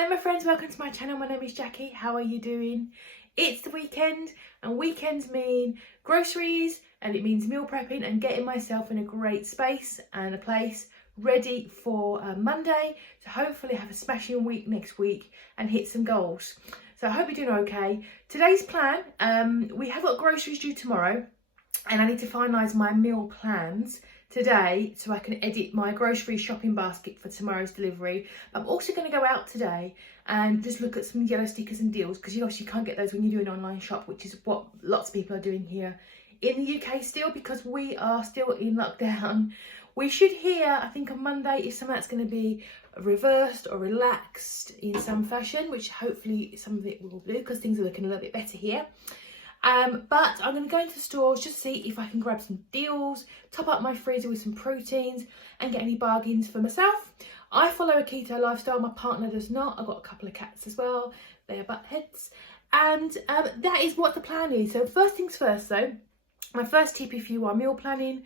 Hello my friends, welcome to my channel. My name is Jackie. How are you doing? It's the weekend and weekends mean groceries and it means meal prepping and getting myself in a great space and a place ready for Monday to hopefully have a smashing week next week and hit some goals. So I hope you're doing okay. Today's plan, we have got groceries due tomorrow and I need to finalise my meal plans today so I can edit my grocery shopping basket for tomorrow's delivery. I'm also going to go out today and just look at some yellow stickers and deals, because you obviously can't get those when you do an online shop, which is what lots of people are doing here in the UK still, because we are still in lockdown. We should hear, I think on Monday, if some of that's going to be reversed or relaxed in some fashion, which hopefully some of it will do because things are looking a little bit better here. But I'm going to go into the stores just to see if I can grab some deals, top up my freezer with some proteins and get any bargains for myself. I follow a keto lifestyle, my partner does not. I've got a couple of cats as well, they're butt heads. And that is what the plan is. So first things first though, my first tip if you are meal planning,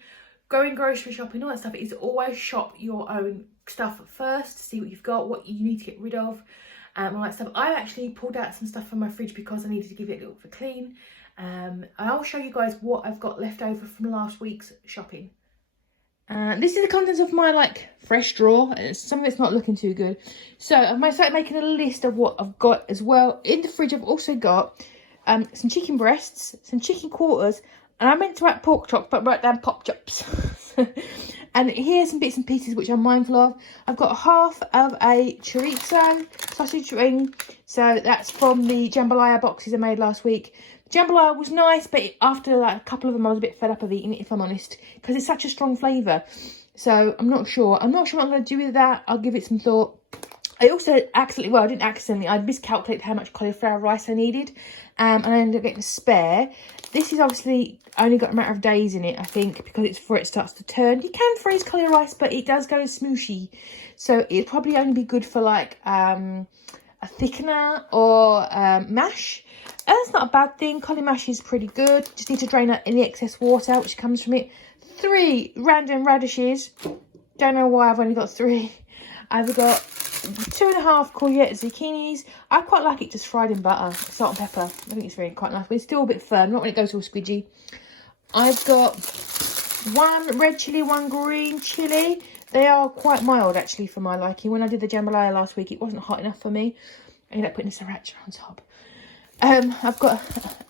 going grocery shopping, all that stuff, is always shop your own stuff first to see what you've got, what you need to get rid of, all that stuff. I actually pulled out some stuff from my fridge because I needed to give it a little bit of a clean. I'll show you guys what I've got left over from last week's shopping. This is the contents of my fresh drawer. Some of it's not looking too good, so I might start making a list of what I've got as well. In the fridge I've also got some chicken breasts, some chicken quarters, and I meant to write pork chops but wrote down pop chops. And here's some bits and pieces which I'm mindful of. I've got half of a chorizo sausage ring, so that's from the jambalaya boxes I made last week. Jambalaya was nice, but after a couple of them I was a bit fed up of eating it, if I'm honest, because it's such a strong flavour. So I'm not sure what I'm going to do with that. I'll give it some thought. I also I miscalculated how much cauliflower rice I needed, and I ended up getting a spare. This is obviously only got a matter of days in it, I think, because it's before it starts to turn. You can freeze cauliflower rice, but it does go smooshy, so it'd probably only be good for a thickener or mash. That's not a bad thing. Cauliflower mash is pretty good. Just need to drain out any excess water which comes from it. 3 random radishes. Don't know why I've only got 3. I've got 2.5 courgette zucchinis. I quite like it just fried in butter, salt and pepper. I think it's quite nice, but it's still a bit firm, not when it goes all squidgy. I've got 1 red chilli, 1 green chilli. They are quite mild actually for my liking. When I did the jambalaya last week, it wasn't hot enough for me. I ended up putting the sriracha on top. I've got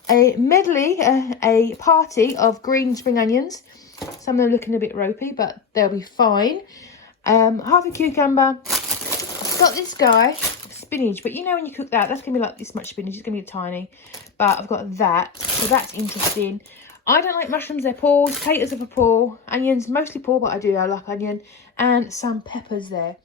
a medley, a party of green spring onions. Some of them looking a bit ropey, but they'll be fine. Half a cucumber. I've got this guy, spinach, but you know when you cook that, that's going to be like this much spinach. It's going to be tiny, but I've got that, so that's interesting. I don't like mushrooms, they're poor. Potatoes are for poor. Onions, mostly poor, but I like onion. And some peppers there.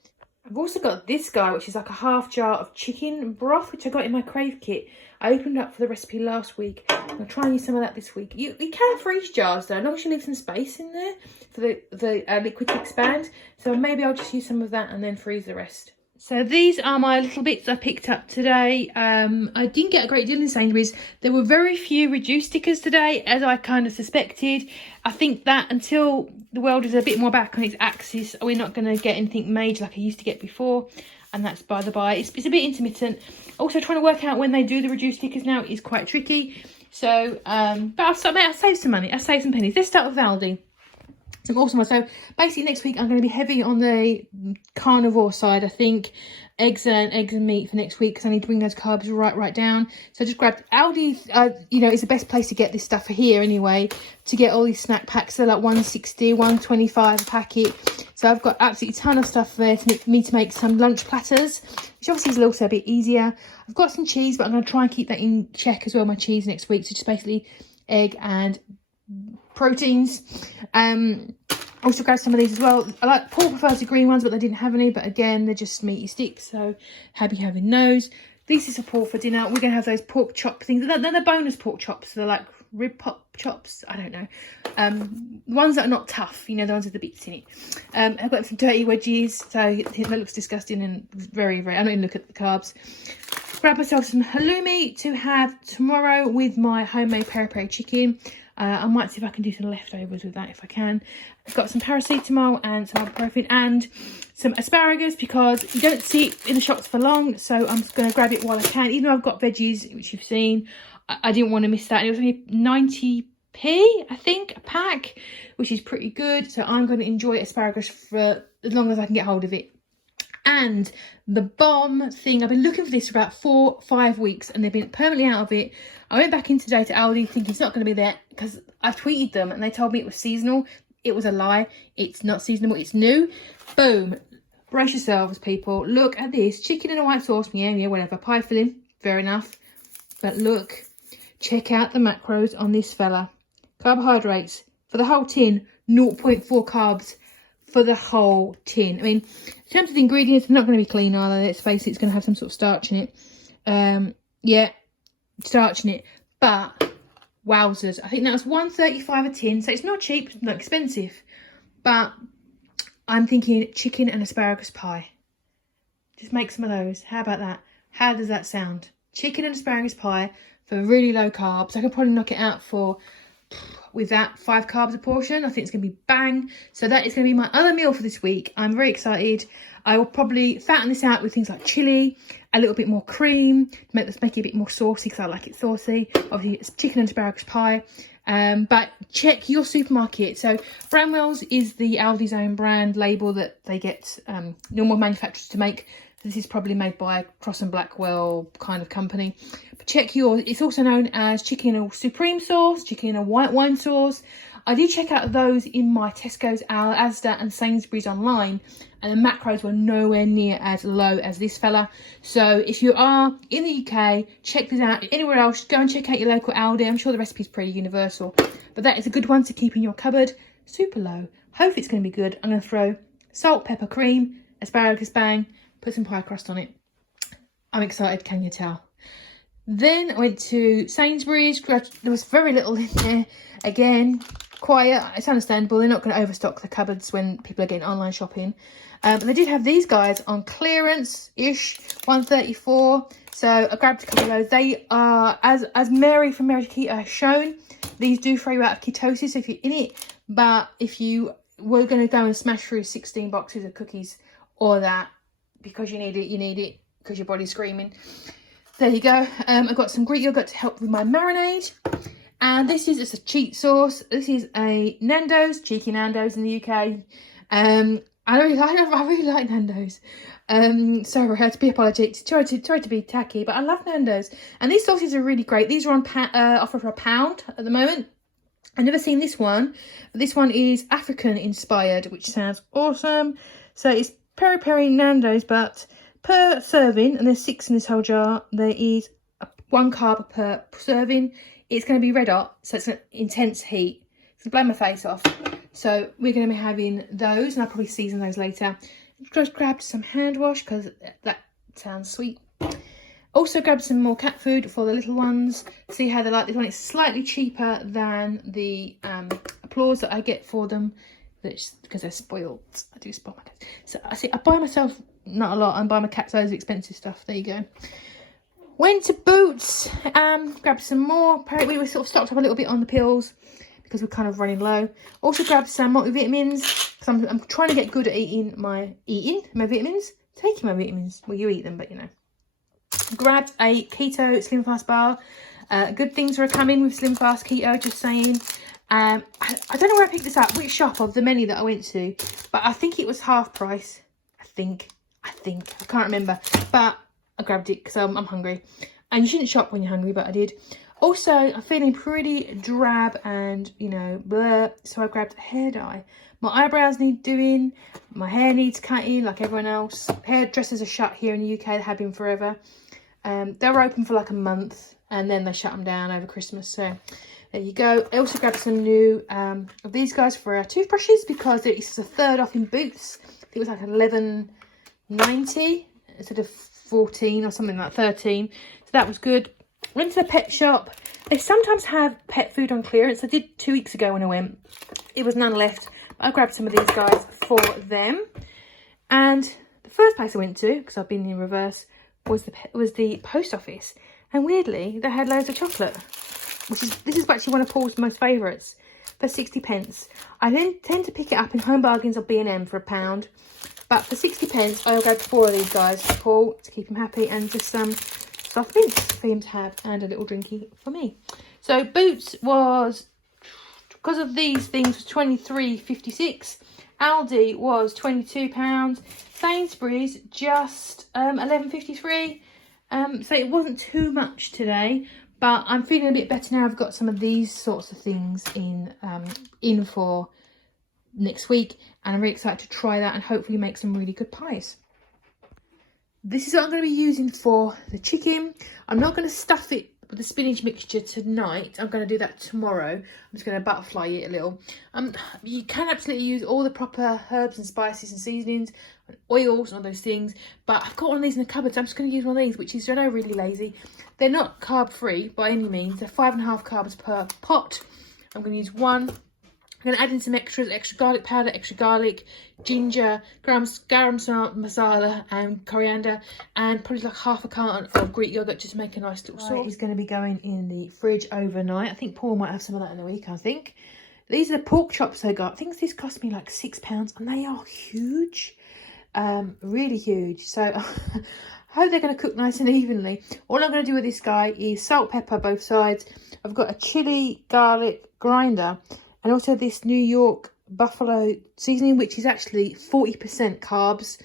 I've also got this guy, which is like a half jar of chicken broth, which I got in my KRAVE kit. I opened up for the recipe last week. I'll try and use some of that this week. You can freeze jars though, as long as you leave some space in there for the liquid to expand. So maybe I'll just use some of that and then freeze the rest. So these are my little bits I picked up today. I didn't get a great deal in Sainsbury's. There were very few reduced stickers today, as I kind of suspected. I think that until the world is a bit more back on its axis, we're not going to get anything major like I used to get before. And that's by the by. It's a bit intermittent. Also trying to work out when they do the reduced stickers now is quite tricky. So, but I'll save some money. I'll save some pennies. Let's start with Aldi. Some awesome ones. So basically next week I'm going to be heavy on the carnivore side. I think eggs and meat for next week, because I need to bring those carbs right down. So I just grabbed Aldi. Is the best place to get this stuff for here anyway, to get all these snack packs. They're like 160, 125 a packet. So I've got absolutely a ton of stuff there for me to make some lunch platters, which obviously is also a bit easier. I've got some cheese, but I'm going to try and keep that in check as well, my cheese next week. So just basically egg and proteins. Also grab some of these as well. Paul prefers the green ones, but they didn't have any, but again they're just meaty sticks, so happy having those. This is a pork for dinner. We're gonna have those pork chop things. They're the bonus pork chops, so they're like rib pop chops, I don't know, the ones that are not tough, the ones with the bits in it. I've got some dirty wedges, so that looks disgusting and very I don't even look at the carbs. Grab myself some halloumi to have tomorrow with my homemade peri peri chicken. I might see if I can do some leftovers with that if I can. I've got some paracetamol and some ibuprofen and some asparagus because you don't see it in the shops for long. So I'm just going to grab it while I can. Even though I've got veggies, which you've seen, I didn't want to miss that. And it was only 90p, I think, a pack, which is pretty good. So I'm going to enjoy asparagus for as long as I can get hold of it. And the bomb thing, I've been looking for this for about 4 or 5 weeks and they've been permanently out of it. I went back in today to Aldi thinking it's not going to be there because I tweeted them and they told me it was seasonal. It was a lie. It's not seasonal, it's new. Boom. Brace yourselves, people. Look at this. Chicken in a white sauce. Yeah, whatever. Pie filling. Fair enough. But look. Check out the macros on this fella. Carbohydrates for the whole tin, 0.4 carbs for the whole tin. I mean, in terms of the ingredients, they're not going to be clean, are they? Let's face it, it's going to have some sort of starch in it. Yeah, starch in it. But, wowzers. I think that was $1.35 a tin, so it's not cheap, it's not expensive. But I'm thinking chicken and asparagus pie. Just make some of those. How about that? How does that sound? Chicken and asparagus pie for really low carbs. I could probably knock it out for, with that, 5 carbs a portion. I think it's going to be bang. So that is going to be my other meal for this week. I'm very excited. I will probably fatten this out with things like chili, a little bit more cream, to make it a bit more saucy because I like it saucy. Obviously, it's chicken and asparagus pie. But check your supermarket. So Bramwell's is the Aldi's own brand label that they get normal manufacturers to make. This is probably made by Cross and Blackwell kind of company. But check yours. It's also known as chicken and supreme sauce, chicken and white wine sauce. I did check out those in my Tesco's, Asda and Sainsbury's online. And the macros were nowhere near as low as this fella. So if you are in the UK, check this out. Anywhere else, go and check out your local Aldi. I'm sure the recipe's pretty universal. But that is a good one to keep in your cupboard. Super low. Hope it's going to be good. I'm going to throw salt, pepper, cream, asparagus bang. Put some pie crust on it. I'm excited, can you tell? Then I went to Sainsbury's. There was very little in there. Again, quiet. It's understandable. They're not going to overstock the cupboards when people are getting online shopping. They did have these guys on clearance-ish, $1.34. So I grabbed a couple of those. They are, as Mary from Mary Keto has shown, these do throw you out of ketosis if you're in it. But if you were going to go and smash through 16 boxes of cookies or that, because you need it because your body's screaming. There you go. I've got some Greek yogurt to help with my marinade. And this is just a cheat sauce. This is a Nando's, cheeky Nando's in the UK. I really like Nando's. Sorry, I had to be apologetic. Try to be tacky, but I love Nando's. And these sauces are really great. These are on offer for £1 at the moment. I've never seen this one. But this one is African inspired, which sounds awesome. So it's peri-peri Nando's, but per serving, and there's 6 in this whole jar, there is 1 carb per serving. It's going to be red hot, so it's an intense heat. It's going to blow my face off. So we're going to be having those, and I'll probably season those later. Just grabbed some hand wash because that sounds sweet. Also grabbed some more cat food for the little ones. See how they like this one. It's slightly cheaper than the Applause that I get for them. Because they're spoiled. I do spoil my cats. So I buy myself not a lot and buy my cats loads of expensive stuff. There you go. Went to Boots, grabbed some more. We were sort of stocked up a little bit on the pills because we're kind of running low. Also grabbed some multivitamins because I'm trying to get good at eating my vitamins. Taking my vitamins. Well, you eat them, but you know. Grabbed a Keto Slim Fast bar. Good things are coming with Slim Fast Keto, just saying. I don't know where I picked this up, which shop of the many that I went to, but I think it was half price. I think, I can't remember, but I grabbed it because I'm hungry. And you shouldn't shop when you're hungry, but I did. Also, I'm feeling pretty drab and, you know, blur, so I grabbed hair dye. My eyebrows need doing, my hair needs cutting like everyone else. Hairdressers are shut here in the UK, they have been forever. They were open for like a month and then they shut them down over Christmas, so there you go. I also grabbed some new of these guys for our toothbrushes because it's a third off in Boots. I think it was like $11.90 instead of 14 or something like 13. So that was good. Went to the pet shop. They sometimes have pet food on clearance. I did 2 weeks ago when I went. It was none left. But I grabbed some of these guys for them. And the first place I went to, because I've been in reverse, was the post office. And weirdly, they had loads of chocolate. this is actually one of Paul's most favourites, for 60p. I then tend to pick it up in Home Bargains or B&M for £1. But for 60p, I'll grab 4 of these guys for Paul to keep him happy, and just some soft mints for him to have, and a little drinky for me. So Boots was, because of these things, was £23.56. Aldi was £22. Sainsbury's just £11.53. So it wasn't too much today, but I'm feeling a bit better now. I've got some of these sorts of things in for next week, and I'm really excited to try that and hopefully make some really good pies. This is what I'm going to be using for the chicken. I'm not going to stuff it with the spinach mixture tonight. I'm going to do that tomorrow. I'm just going to butterfly it a little. You can absolutely use all the proper herbs and spices and seasonings and oils and all those things, but I've got one of these in the cupboard, so I'm just going to use one of these, which is, I know, really lazy. They're not carb free by any means. They're 5.5 carbs per pot. I'm going to use one. I'm going to add in some extras, extra garlic powder, extra garlic, ginger, garam masala and coriander, and probably like half a carton of Greek yogurt just to make a nice little sauce. It's going to be going in the fridge overnight. I think Paul might have some of that in the week, I think. These are the pork chops I got. I think this cost me like £6 and they are huge. Really huge. So I hope they're going to cook nice and evenly. All I'm going to do with this guy is salt, pepper both sides. I've got a chili garlic grinder, and also this New York buffalo seasoning, which is actually 40% carbs.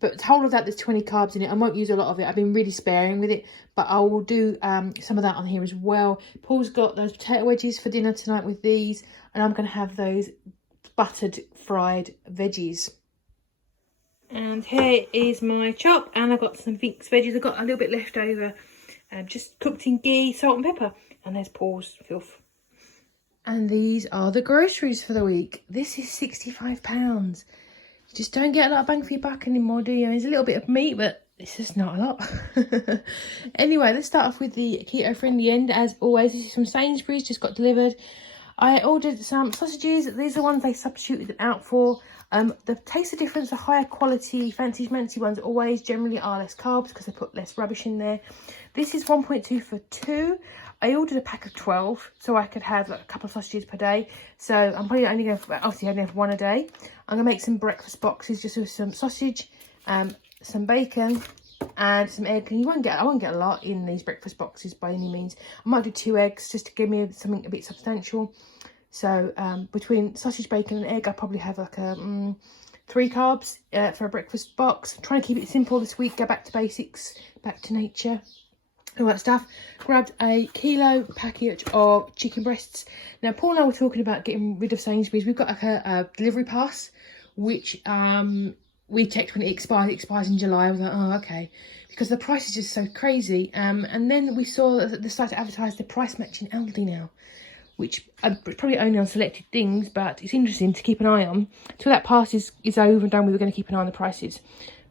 But the whole of that, there's 20 carbs in it. I won't use a lot of it. I've been really sparing with it. But I will do some of that on here as well. Paul's got those potato wedges for dinner tonight with these. And I'm going to have those buttered fried veggies. And here is my chop. And I've got some mixed veggies. I've got a little bit left over. Just cooked in ghee, salt and pepper. And there's Paul's filth. And these are the groceries for the week. This is £65. You just don't get a lot of bang for your buck anymore, do you? There's a little bit of meat, but it's just not a lot. Anyway, let's start off with the keto friendly end. As always, this is from Sainsbury's, just got delivered. I ordered some sausages. These are ones they substituted them out for. The taste of difference, the higher quality fancy ones always generally are less carbs because they put less rubbish in there. This is 1.2 for 2. I ordered a pack of 12 so I could have like a couple of sausages per day. So I'm probably only going to, obviously I only have one a day. I'm going to make some breakfast boxes just with some sausage, some bacon and some egg. And I won't get a lot in these breakfast boxes by any means. I might do 2 eggs just to give me something a bit substantial. So between sausage, bacon and egg, I probably have like a 3 carbs for a breakfast box. I'm trying to keep it simple this week, go back to basics, back to nature. All that stuff. Grabbed a kilo package of chicken breasts. Now Paul and I were talking about getting rid of Sainsbury's. We've got like a delivery pass, which we checked when it expires. It expires in July. I was like, oh okay, because the price is just so crazy. And then we saw that they started to advertise the price match in Aldi now, which probably only on selected things, but it's interesting to keep an eye on. Till that pass is over and done with, we're going to keep an eye on the prices.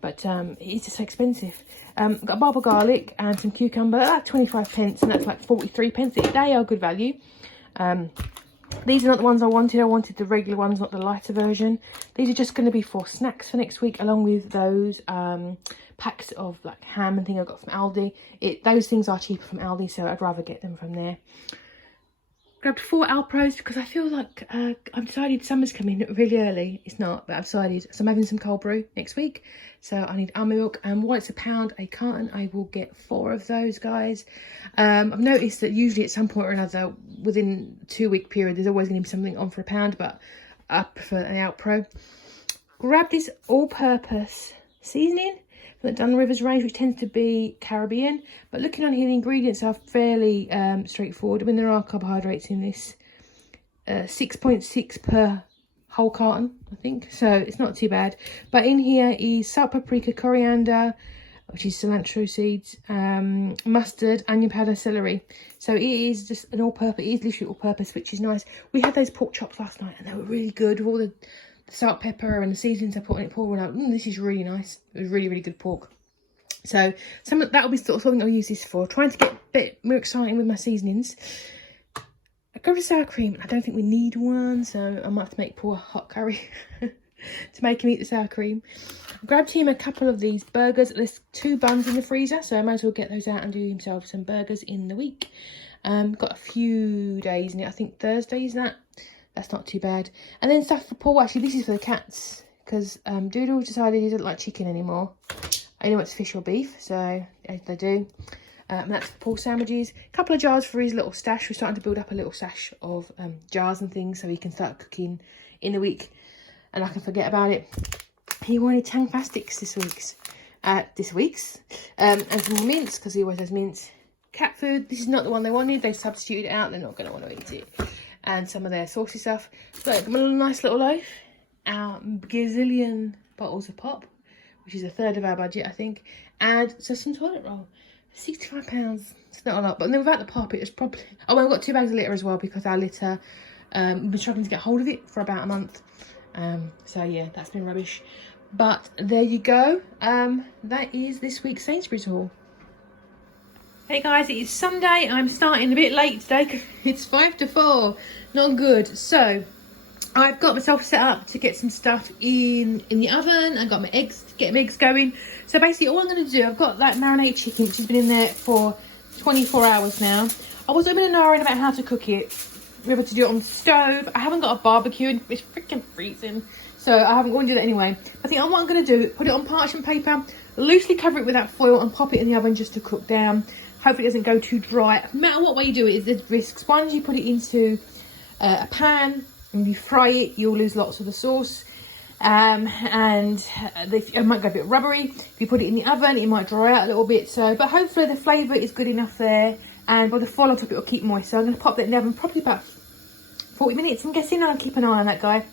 But it's just so expensive. Got a bulb of garlic and some cucumber. That's 25p, and that's like 43p. They are good value. These are not the ones I wanted. I wanted the regular ones, not the lighter version. These are just going to be for snacks for next week, along with those packs of like ham and thing I got from Aldi. Those things are cheaper from Aldi, so I'd rather get them from there. Grabbed 4 Alpros because I feel like I've decided summer's coming really early. It's not, but I've decided. So I'm having some cold brew next week. So I need almond milk, and while it's £1 a carton, I will get 4 of those guys. I've noticed that usually at some point or another, within a 2-week period, there's always going to be something on for £1, but I prefer an Alpro. Grab this all-purpose seasoning from the Dun Rivers range, which tends to be Caribbean, but looking on here, the ingredients are fairly straightforward. I mean, there are carbohydrates in this, 6.6 per whole carton, I think, so it's not too bad. But in here is salt, paprika, coriander, which is cilantro seeds, mustard, onion powder, celery. So it is just an all-purpose. It is literally all-purpose, which is nice. We had those pork chops last night and they were really good with all the salt, pepper and the seasonings I put in it. Paul were like, this is really nice. It was really, really good pork. So that'll be sort of something I'll use this for. Trying to get a bit more exciting with my seasonings. I grabbed a sour cream. I don't think we need one, so I might have to make Paul a hot curry to make him eat the sour cream. I grabbed him a couple of these burgers. There's 2 buns in the freezer, so I might as well get those out and do himself some burgers in the week. Got a few days in it. I think Thursday's that's not too bad. And then stuff for Paul. Actually, this is for the cats because Doodle decided he doesn't like chicken anymore. Only wants fish or beef, so as they do. And that's for Paul sandwiches. A couple of jars for his little stash. We're starting to build up a little stash of jars and things so he can start cooking in the week and I can forget about it. He wanted Tang Fastics this week's. And some more mints because he always has mints. Cat food. This is not the one they wanted. They substituted it out. They're not going to want to eat it. And some of their saucy stuff. But a nice little loaf. Our gazillion bottles of pop, which is a third of our budget, I think. And so some toilet roll. £65. It's not a lot. But then without the pop, it was probably... Oh, well, I've got 2 bags of litter as well because our litter... we've been struggling to get hold of it for about a month. So, yeah, that's been rubbish. But there you go. That is this week's Sainsbury's haul. Hey guys, it is Sunday. I'm starting a bit late today because it's 5 to 4. Not good. So... I've got myself set up to get some stuff in the oven. I've got my eggs, to get my eggs going. So basically all I'm going to do, I've got that marinated chicken, which has been in there for 24 hours now. I was umming and ahhing about how to cook it, whether to do it on the stove. I haven't got a barbecue, it's freaking freezing. So I haven't going to do that anyway. I think what I'm going to do, put it on parchment paper, loosely cover it with that foil and pop it in the oven just to cook down. Hopefully it doesn't go too dry. No matter what way you do it, there's risks. Once you put it into a pan, and you fry it, you'll lose lots of the sauce, and it might go a bit rubbery. If you put it in the oven, it might dry out a little bit. So, but hopefully the flavour is good enough there, and by the foil on top, it will keep moist. So I'm going to pop that in the oven probably about 40 minutes. I'm guessing. I'll keep an eye on that guy.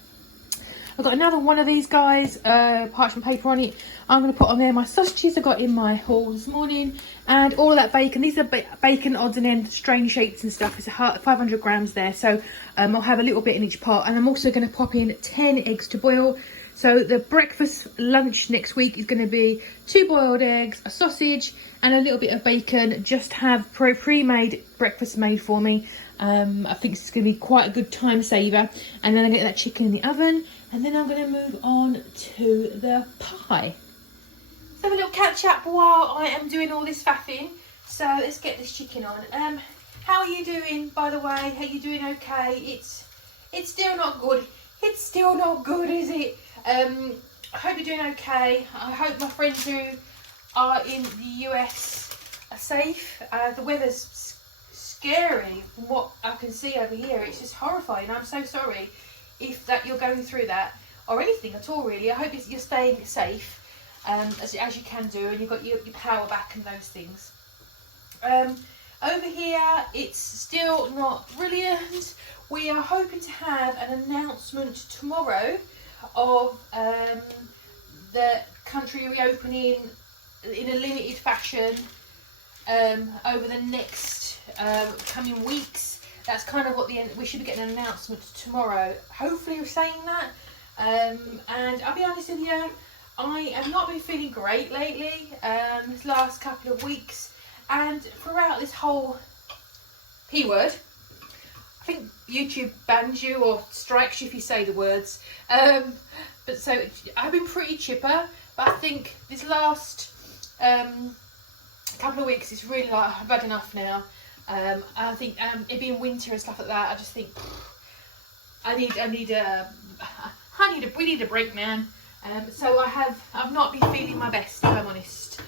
I've got another one of these guys, parchment paper on it. I'm going to put on there my sausages I got in my haul this morning, and all of that bacon. These are bacon odds and ends, strange shapes and stuff. It's 500 grams there, so I'll have a little bit in each pot. And I'm also going to pop in 10 eggs to boil. So the breakfast lunch next week is going to be 2 boiled eggs, a sausage, and a little bit of bacon. Just have pre-made breakfast made for me. I think it's going to be quite a good time saver. And then I get that chicken in the oven. And then I'm going to move on to the pie. Let's have a little catch up while I am doing all this faffing. So let's get this chicken on. How are you doing, by the way? Are you doing okay? It's still not good. It's still not good, is it? I hope you're doing okay. I hope my friends who are in the US are safe. The weather's scary from what I can see over here. It's just horrifying. I'm so sorry if that you're going through that or anything at all, really. I hope you're staying safe as you can do, and you've got your power back and those things. Over here, it's still not brilliant. We are hoping to have an announcement tomorrow of the country reopening in a limited fashion over the next coming weeks. That's kind of what we should be getting an announcement tomorrow. Hopefully we're saying that. And I'll be honest with you, I have not been feeling great lately, this last couple of weeks. And throughout this whole P word, I think YouTube bans you or strikes you if you say the words. But so I've been pretty chipper, but I think this last couple of weeks, it's really like I've had enough now. I think it being winter and stuff like that, I just think we need a break, man. So I've not been feeling my best, if I'm honest.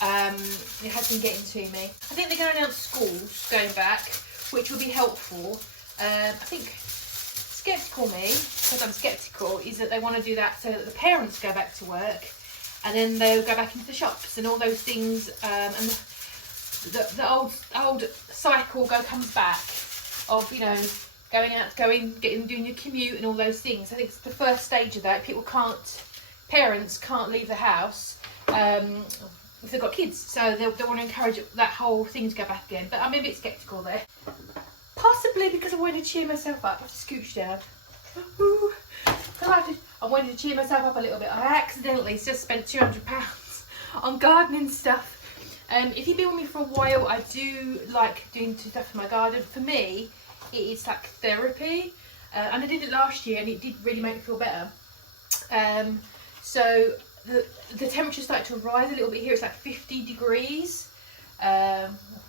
It has been getting to me. I think they're going to announce schools going back, which will be helpful. I think sceptical me, because I'm sceptical, is that they want to do that so that the parents go back to work, and then they'll go back into the shops and all those things, and the old cycle comes back of, you know, doing your commute and all those things. I think it's the first stage of that. Parents can't leave the house if they've got kids, so they want to encourage that whole thing to go back again. But I'm a bit sceptical there. Possibly because I wanted to cheer myself up. I have to scooch down. I wanted to cheer myself up a little bit. I accidentally just spent £200 on gardening stuff. If you've been with me for a while, I do like doing stuff in my garden. For me, it's like therapy, and I did it last year and it did really make me feel better. So the temperature started to rise a little bit here. It's like 50 degrees.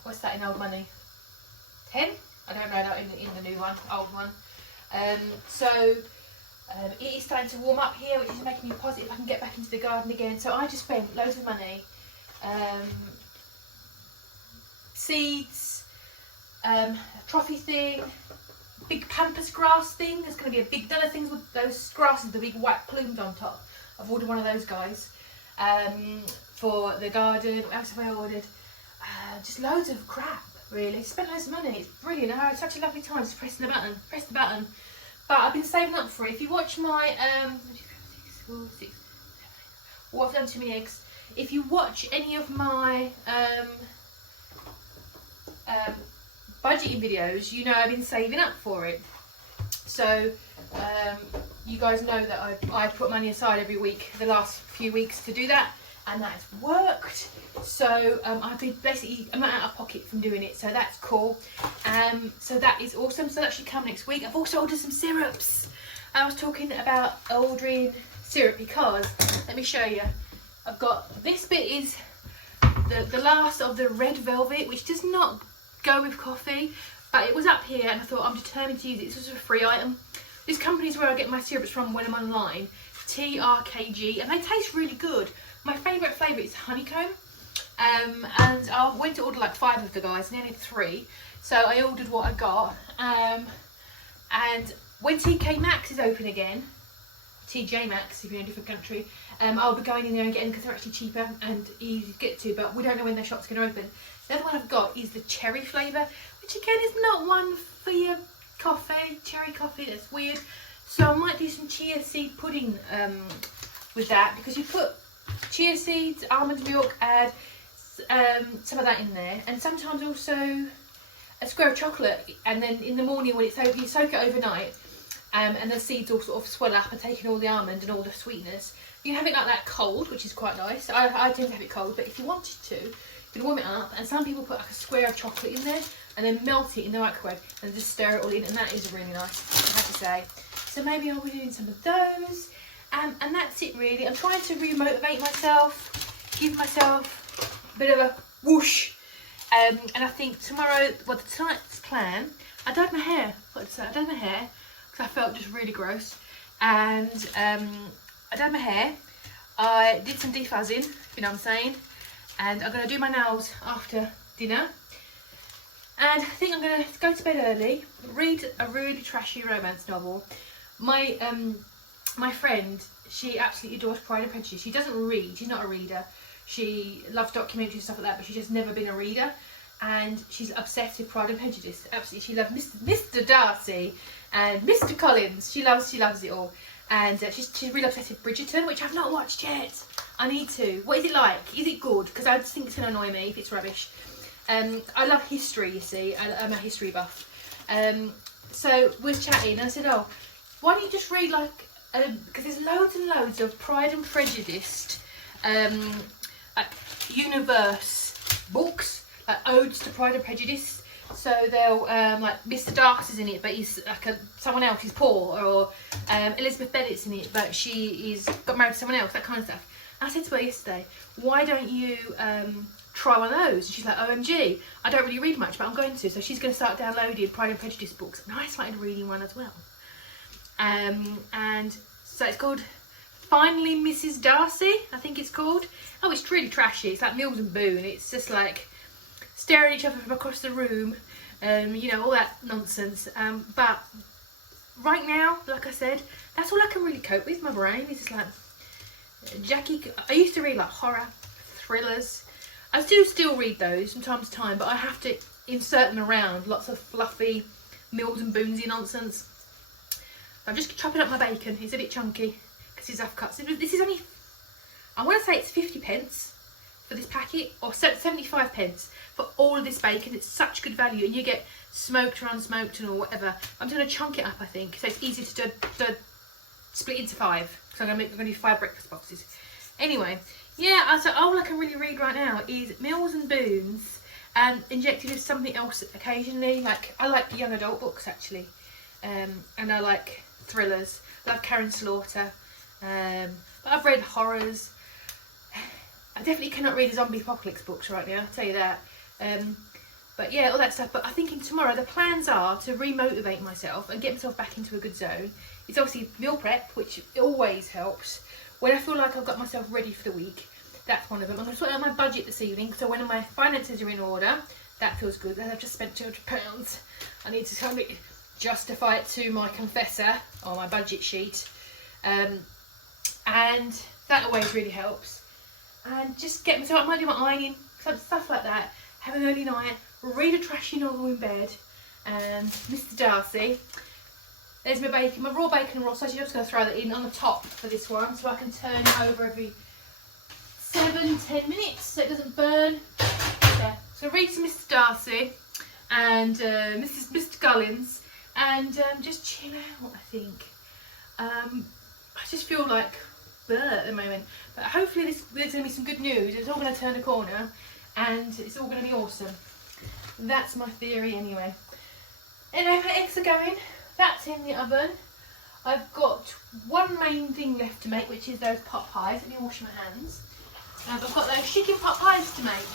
What's that in old money? 10. I don't know, not in the new one, old one. It is starting to warm up here, which is making me positive I can get back into the garden again. So I just spent loads of money. Seeds, a trophy thing, big pampas grass thing. There's going to be a big done of things with those grasses, the big white plumes on top. I've ordered one of those guys for the garden. What else have I ordered? Just loads of crap, really. Spent loads of money. It's brilliant. I had such a lovely time just pressing the button. Press the button. But I've been saving up for it. If you watch my what I've done to my eggs. If you watch any of my budgeting videos, you know I've been saving up for it. So you guys know that I put money aside every week the last few weeks to do that, and that has worked. So I've been basically, I'm not out of pocket from doing it, so that's cool. So that is awesome. So that should come next week. I've also ordered some syrups. I was talking about ordering syrup because, let me show you. I've got, this bit is the last of the red velvet, which does not go with coffee, but it was up here and I thought I'm determined to use it. This was a free item. This company is where I get my syrups from when I'm online, TRKG, and they taste really good. My favourite flavour is honeycomb, and I went to order like 5 of the guys, and only 3, so I ordered what I got. And when TK Maxx is open again, TJ Maxx if you're in a different country, I'll be going in there and getting them because they're actually cheaper and easy to get to, but we don't know when their shop's going to open. The other one I've got is the cherry flavour, which again is not one for your coffee, cherry coffee, that's weird. So I might do some chia seed pudding with that, because you put chia seeds, almond milk, add some of that in there, and sometimes also a square of chocolate, and then in the morning when it's over, you soak it overnight, and the seeds all sort of swell up and take in all the almond and all the sweetness. You can have it like that cold, which is quite nice. I tend to have it cold, but if you wanted to, you can warm it up, and some people put like a square of chocolate in there and then melt it in the microwave and just stir it all in, and that is really nice, I have to say. So maybe I'll be doing some of those, and that's it really. I'm trying to re-motivate myself, give myself a bit of a whoosh, and I think tomorrow, well, tonight's plan, I dyed my hair. I dyed my hair because I felt just really gross, and I dyed my hair. I did some defuzzing, you know what I'm saying, and I'm going to do my nails after dinner. And I think I'm going to go to bed early, read a really trashy romance novel. My friend, she absolutely adores Pride and Prejudice. She doesn't read, she's not a reader. She loves documentaries and stuff like that, but she's just never been a reader. And she's obsessed with Pride and Prejudice. Absolutely, she loves Mr. Darcy and Mr. Collins. She loves it all. And she's really obsessed with Bridgerton, which I've not watched yet. I need to. What is it like? Is it good? Because I just think it's going to annoy me if it's rubbish. I love history, you see. I'm a history buff. So we was chatting and I said, oh, why don't you just read like, because there's loads and loads of Pride and Prejudice like universe books, like odes to Pride and Prejudice. So they'll like Mr. Darcy's in it, but he's like someone else. He's poor, or Elizabeth Bennet's in it, but she is got married to someone else. That kind of stuff. I said to her yesterday, why don't you try one of those? And she's like, OMG, I don't really read much, but I'm going to. So she's going to start downloading Pride and Prejudice books, and I started reading one as well. And so it's called Finally Mrs. Darcy, I think it's called. Oh, it's really trashy. It's like Mills and Boon. It's just like staring at each other from across the room, you know, all that nonsense. But right now, like I said, that's all I can really cope with. My brain is just like, Jackie, I used to read like horror, thrillers. I do still read those from time to time, but I have to insert them around. Lots of fluffy Mills and Boonsy nonsense. I'm just chopping up my bacon. It's a bit chunky because it's half cut. So this is only, I want to say it's 50 pence for this packet, or 75 pence for all of this bacon. It's such good value, and you get smoked or unsmoked and or whatever. I'm going to chunk it up, I think, so it's easier to split into 5. So I'm going to do 5 breakfast boxes. Anyway, yeah, so all I can really read right now is Mills and Boons, and injected with something else occasionally. Like, I like young adult books actually, and I like thrillers. I love Karen Slaughter, but I've read horrors. I definitely cannot read the zombie apocalypse books right now, I'll tell you that. But yeah, all that stuff. But I'm thinking tomorrow the plans are to re-motivate myself and get myself back into a good zone. It's obviously meal prep, which always helps. When I feel like I've got myself ready for the week, that's one of them. I'm going to sort out my budget this evening, so when my finances are in order, that feels good. I've just spent £200. I need to kind of justify it to my confessor or my budget sheet. And that always really helps. And just get myself, I might do my ironing, stuff like that. Have an early night, read a trashy novel in bed, and Mr. Darcy. There's my bacon, my raw bacon and raw sausage. I'm just going to throw that in on the top for this one, so I can turn it over every 7-10 minutes so it doesn't burn. Yeah. So read to Mr. Darcy and Mr. Gullins, and just chill out. I think. I just feel like at the moment, but hopefully there's going to be some good news. It's all going to turn a corner, and it's all going to be awesome. That's my theory anyway. Anyway, my eggs are going. That's in the oven. I've got one main thing left to make, which is those pot pies. Let me wash my hands. I've got those chicken pot pies to make.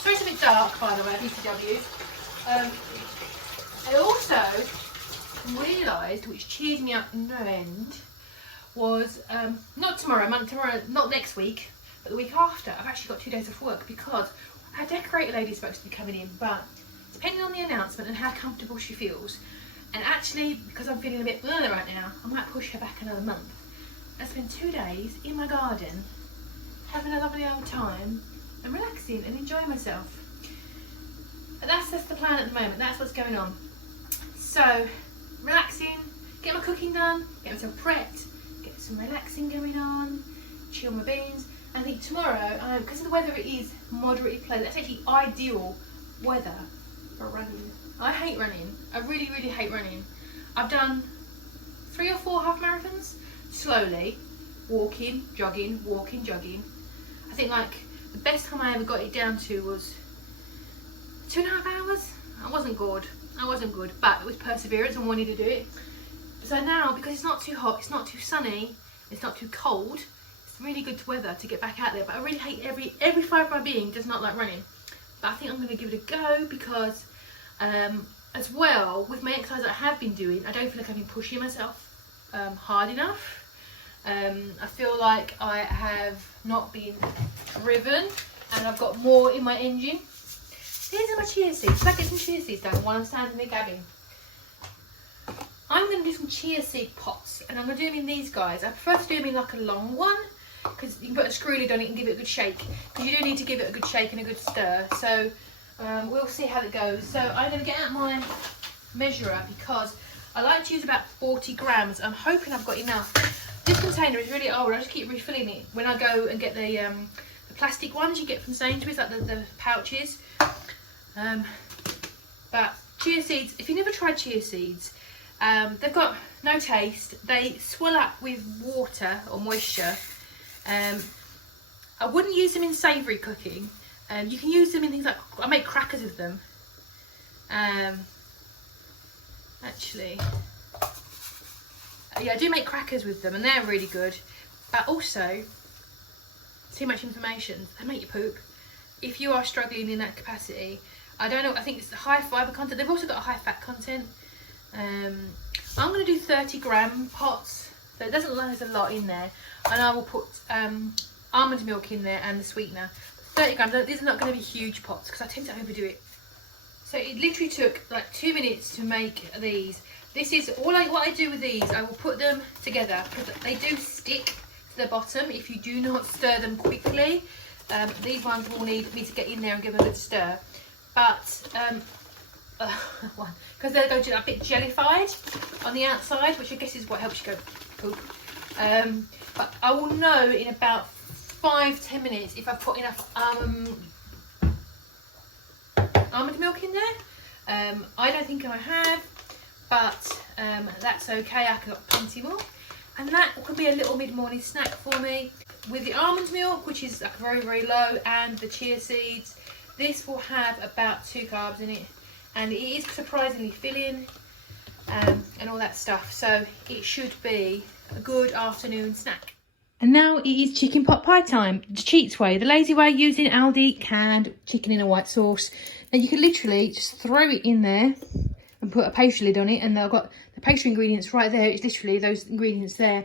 Sorry, it's a bit dark, by the way, BTW. I also realised, which cheered me up no end, was not tomorrow, not next week, but the week after. I've actually got 2 days off work because our decorator lady's supposed to be coming in, but depending on the announcement and how comfortable she feels, and actually because I'm feeling a bit blurry right now, I might push her back another month and spend 2 days in my garden having a lovely old time and relaxing and enjoying myself. But that's the plan at the moment. That's what's going on. So relaxing, get my cooking done, get myself prepped, get some relaxing going on, chill my beans. I think tomorrow, because of the weather, it is moderately pleasant. That's actually ideal weather for running. I hate running. I really, really hate running. I've done 3 or 4 half marathons, slowly, walking, jogging, walking, jogging. I think like the best time I ever got it down to was 2.5 hours. I wasn't good, but it was perseverance and wanting to do it. So now, because it's not too hot, it's not too sunny, it's not too cold, it's really good weather to get back out there. But I really hate every fibre of my being does not like running. But I think I'm going to give it a go because as well, with my exercise that I have been doing, I don't feel like I've been pushing myself hard enough. I feel like I have not been driven and I've got more in my engine. These are my chia seeds. Let's get some chia seeds down while I'm standing there gabbing. I'm going to do some chia seed pots, and I'm going to do them in these guys. I prefer to do them in like a long one because you can put a screw lid on it and give it a good shake, because you do need to give it a good shake and a good stir. So we'll see how it goes. So I'm going to get out my measurer because I like to use about 40 grams. I'm hoping I've got enough. This container is really old. I just keep refilling it when I go and get the plastic ones you get from Sainsbury's, like the pouches. But chia seeds, if you never tried chia seeds, they've got no taste. They swell up with water or moisture. I wouldn't use them in savoury cooking. You can use them in things like, I make crackers with them. Actually, yeah, I do make crackers with them and they're really good. But also, too much information, they make you poop. If you are struggling in that capacity, I don't know, I think it's the high fibre content. They've also got a high fat content. I'm going to do 30 gram pots, so it doesn't look like there's a lot in there. And I will put almond milk in there and the sweetener. 30 grams, these are not going to be huge pots because I tend to overdo it. So it literally took like 2 minutes to make these. This is what I do with these. I will put them together because they do stick to the bottom if you do not stir them quickly. These ones will need me to get in there and give them a good stir. But because they're going to a bit jellified on the outside, which I guess is what helps you go poop. But I will know in about 5-10 minutes if I've put enough almond milk in there. I don't think I have, but that's okay. I can got plenty more, and that can be a little mid-morning snack for me. With the almond milk, which is like very, very low, and the chia seeds, this will have about 2 carbs in it, and it is surprisingly filling and all that stuff. So it should be a good afternoon snack. And now it is chicken pot pie time. The cheats way, the lazy way, using Aldi canned chicken in a white sauce. And you can literally just throw it in there and put a pastry lid on it, and I've got the pastry ingredients right there. It's literally those ingredients there.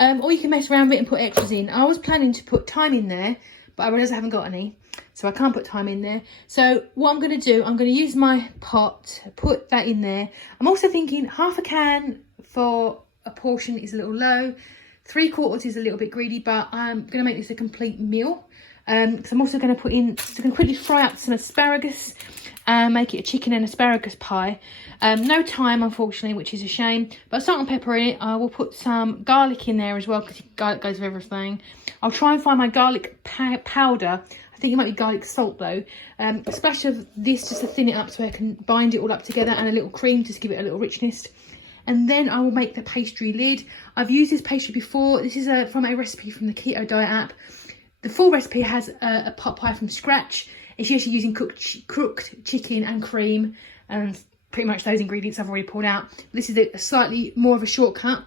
Or you can mess around with it and put extras in. I was planning to put thyme in there, but I realise I haven't got any, so I can't put thyme in there. So what I'm going to do, I'm going to use my pot, put that in there. I'm also thinking half a can for a portion is a little low. 3/4 is a little bit greedy, but I'm going to make this a complete meal. Because I'm also going to put in, so I'm going to quickly fry up some asparagus and make it a chicken and asparagus pie. No thyme, unfortunately, which is a shame, but salt and pepper in it. I will put some garlic in there as well, because garlic goes with everything. I'll try and find my garlic powder. I think it might be garlic salt though. A splash of this just to thin it up so I can bind it all up together, and a little cream just to give it a little richness. And then I will make the pastry lid. I've used this pastry before. This is from a recipe from the Keto diet app. The full recipe has a pot pie from scratch. It's usually using cooked chicken and cream, and pretty much those ingredients I've already pulled out. This is a slightly more of a shortcut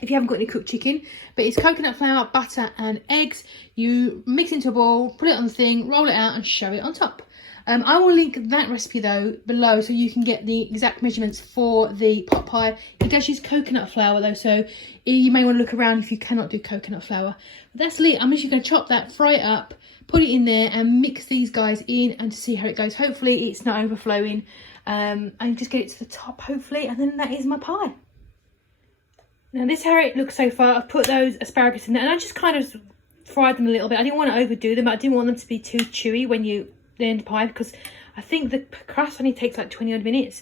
if you haven't got any cooked chicken, but it's coconut flour, butter and eggs. You mix it into a bowl, put it on the thing, roll it out and show it on top. I will link that recipe though below so you can get the exact measurements for the pot pie. It does use coconut flour though, so you may want to look around if you cannot do coconut flour. But that's it. I'm just going to chop that, fry it up, put it in there and mix these guys in and to see how it goes. Hopefully it's not overflowing, and just get it to the top hopefully, and then that is my pie. Now this is how it looks so far. I've put those asparagus in there and I just kind of fried them a little bit. I didn't want to overdo them, but I didn't want them to be too chewy when you end the pie, because I think the crust only takes like 20 odd minutes.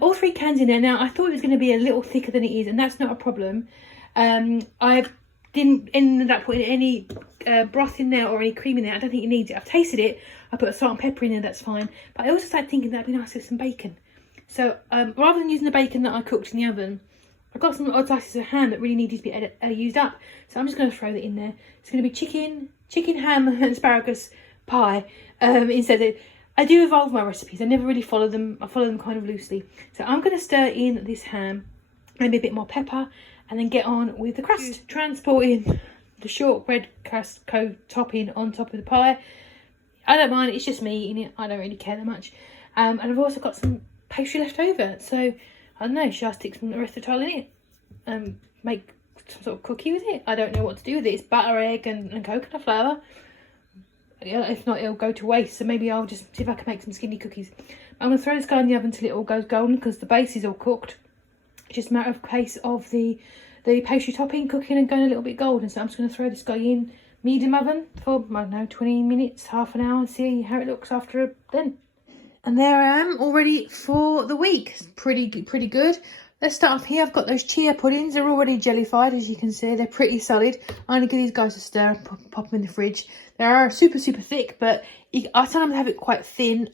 All 3 cans in there. Now I thought it was going to be a little thicker than it is, and that's not a problem. I didn't end up putting any broth in there or any cream in there. I don't think it needs it. I've tasted it. I put salt and pepper in there, that's fine. But I also started thinking that'd be nice with some bacon. So rather than using the bacon that I cooked in the oven, I've got some odd slices of ham that really needed to be used up. So I'm just going to throw that in there. It's going to be chicken, ham and asparagus pie. Instead of, I do evolve my recipes. I never really follow them. I follow them kind of loosely. So I'm going to stir in this ham, maybe a bit more pepper, and then get on with the crust. Transporting the shortbread crust topping on top of the pie. I don't mind. It's just me eating it. I don't really care that much. And I've also got some pastry left over. So I don't know. Should I stick some erythritol in it? Make some sort of cookie with it? I don't know what to do with it. It's butter, egg, and coconut flour. If not, it'll go to waste, so maybe I'll just see if I can make some skinny cookies. I'm going to throw this guy in the oven until it all goes golden, because the base is all cooked. It's just a matter of case of the pastry topping cooking and going a little bit golden. So I'm just going to throw this guy in medium oven for, I don't know, 20 minutes, half an hour, and see how it looks after then. And there I am, all ready for the week. It's pretty good. Let's start off here. I've got those chia puddings. They're already jellified, as you can see. They're pretty solid. I'm going to give these guys a stir and pop them in the fridge. They are super thick, but I sometimes have it quite thin,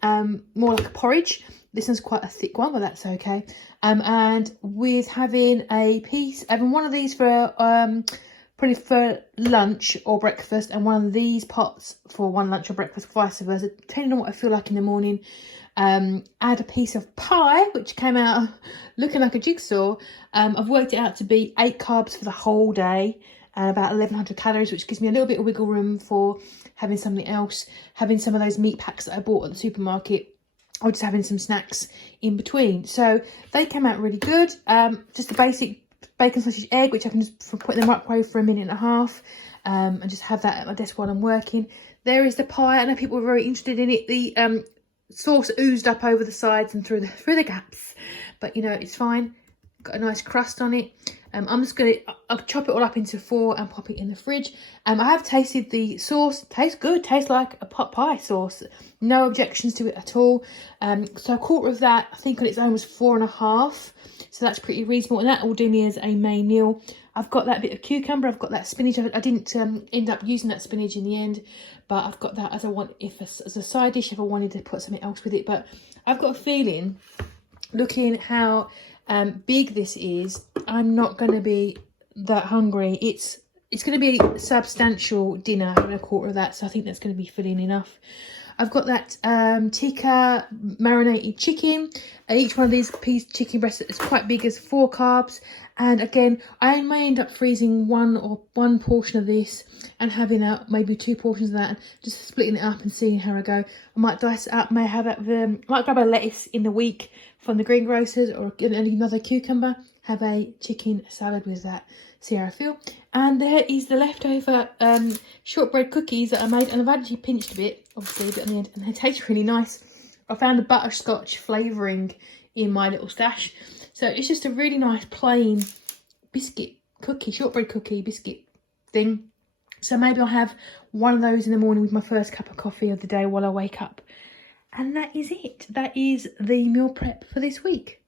more like a porridge. This one's quite a thick one, but that's okay. And with having one of these for probably for lunch or breakfast, and one of these pots for one lunch or breakfast, vice versa, depending on what I feel like in the morning. Add a piece of pie, which came out looking like a jigsaw. I've worked it out to be 8 carbs for the whole day and about 1100 calories, which gives me a little bit of wiggle room for having something else, having some of those meat packs that I bought at the supermarket, or just having some snacks in between. So they came out really good. Just a basic bacon, sausage, egg, which I can just put in the microwave for a minute and a half, and just have that at my desk while I'm working. There is the pie. I know people were very interested in it. The sauce oozed up over the sides and through the gaps, but you know, it's fine. Got a nice crust on it. I'm just gonna chop it all up into 4 and pop it in the fridge. I have tasted the sauce. Tastes good. Tastes like a pot pie sauce. No objections to it at all. So a quarter of that, I think on its own was 4.5. So that's pretty reasonable, and that will do me as a main meal. I've got that bit of cucumber. I've got that spinach. I didn't end up using that spinach in the end, but I've got that as as a side dish if I wanted to put something else with it. But I've got a feeling, looking how big this is, I'm not going to be that hungry. It's going to be a substantial dinner having a quarter of that, so I think that's going to be filling enough. I've got that tikka marinated chicken. Each one of these piece chicken breasts is quite big, as 4 carbs. And again, I may end up freezing one portion of this and having maybe 2 portions of that, and just splitting it up and seeing how I go. I might dice it up, may have might grab a lettuce in the week from the greengrocers, or another cucumber, have a chicken salad with that, see how I feel. And there is the leftover shortbread cookies that I made, and I've actually pinched a bit, obviously a bit on the end, and they taste really nice. I found a butterscotch flavouring in my little stash. So it's just a really nice plain biscuit cookie, shortbread cookie biscuit thing. So maybe I'll have one of those in the morning with my first cup of coffee of the day while I wake up. And that is it. That is the meal prep for this week.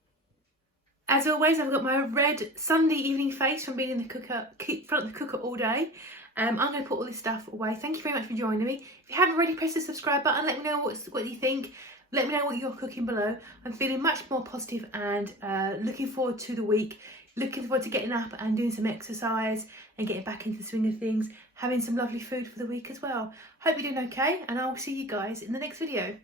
As always, I've got my red Sunday evening face from being in the front of the cooker all day. I'm going to put all this stuff away. Thank you very much for joining me. If you haven't already, press the subscribe button. Let me know what you think. Let me know what you're cooking below. I'm feeling much more positive and looking forward to the week. Looking forward to getting up and doing some exercise and getting back into the swing of things. Having some lovely food for the week as well. Hope you're doing okay, and I'll see you guys in the next video.